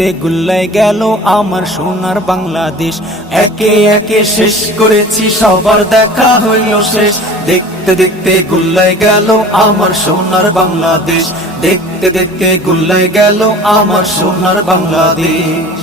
দেখতে গুল্লাই গেল আমার সোনার বাংলাদেশ। একে একে শেষ করেছি সবার দেখা হইল শেষ। দেখতে দেখতে গুল্লাই গেল আমার সোনার বাংলাদেশ। দেখতে দেখতে গুল্লাই গেল আমার সোনার বাংলাদেশ।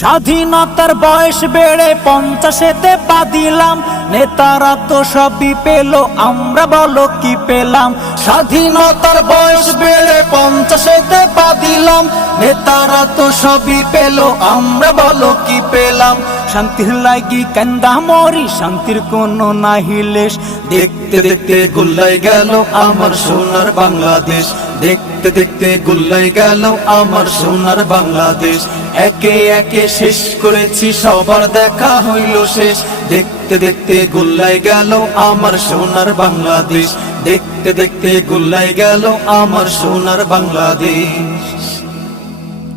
স্বাধীনতার বয়স বেড়ে 50-এতে পা দিলাম, নেতারা তো সবই পেল, আমরা বলো কি পেলাম। স্বাধীনতার বয়স বেড়ে 50-এতে পা দিলাম, নেতারা তো সবই পেল, আমরা বলো কি পেলাম। শান্তির লাগি কান্দা মরি, শান্তির কোনো নাহিলেশ। দেখতে দেখতে গুল্লাই গেল আমার সোনার বাংলাদেশ। দেখতে দেখতে গুল্লাই গেল আমার সোনার বাংলাদেশ। একে একে শেষ করেছি সবার দেখা হইল শেষ। দেখতে দেখতে গুল্লাই গেল আমার সোনার বাংলাদেশ। দেখতে দেখতে গুল্লাই গেল আমার সোনার বাংলাদেশ।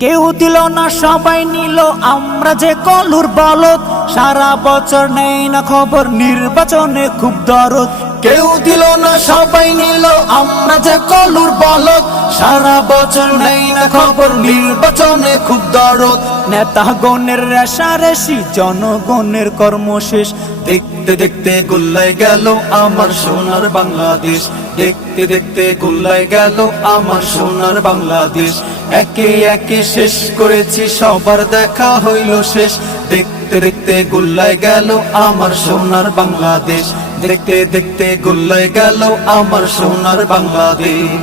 কেউ দিল না সবাই নিল, আমরা যে কলুর বলদ। সারা বছর নেই না খবর, নির্বাচনে খুব দরদ। কেউ দিল না সবাই নিল, আমরা যে কলুর বলদ। সারা বছর নেই না খবর, নির্বাচনে খুব দরদ। নেতাগণের রেশারেশি, জনগণের কর্মশেষ। দেখতে দেখতে গুল্লাই গেল আমার সোনার বাংলাদেশ। দেখতে দেখতে গুল্লাই গেল আমার সোনার বাংলাদেশ। একে একে শেষ করেছি সবার দেখা হইল শেষ। দেখতে দেখতে গুল্লাই গেল আমার সোনার বাংলাদেশ। দেখতে দেখতে গুল্লাই গেল আমার সোনার বাংলাদেশ।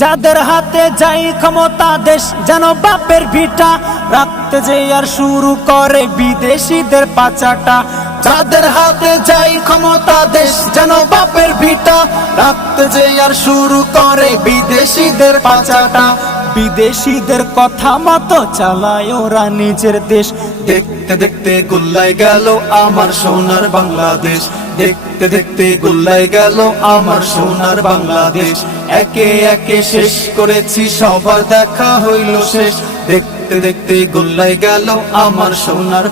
যাদের হাতে যাই ক্ষমতা, দেশ যেন বাপের ভিটা, রাখতে যে আর শুরু করে বিদেশিদের পাচাটা। যাদের হাতে যাই ক্ষমতা, দেশ যেন বাপের ভিটা, রাখতে যে আর শুরু করে বিদেশিদের পাচাটা। বিদেশিদের কথা মতো চালায় ওরা নিজের দেশ। দেখতে দেখতে গুল্লাই গেল আমার সোনার বাংলাদেশ। দেখতে দেখতে গুল্লাই গেল আমার সোনার বাংলাদেশ। একে একে শেষ করেছি সবার দেখা হইল শেষ। দেখতে দেখতে গুল্লাই গেল আমার সোনার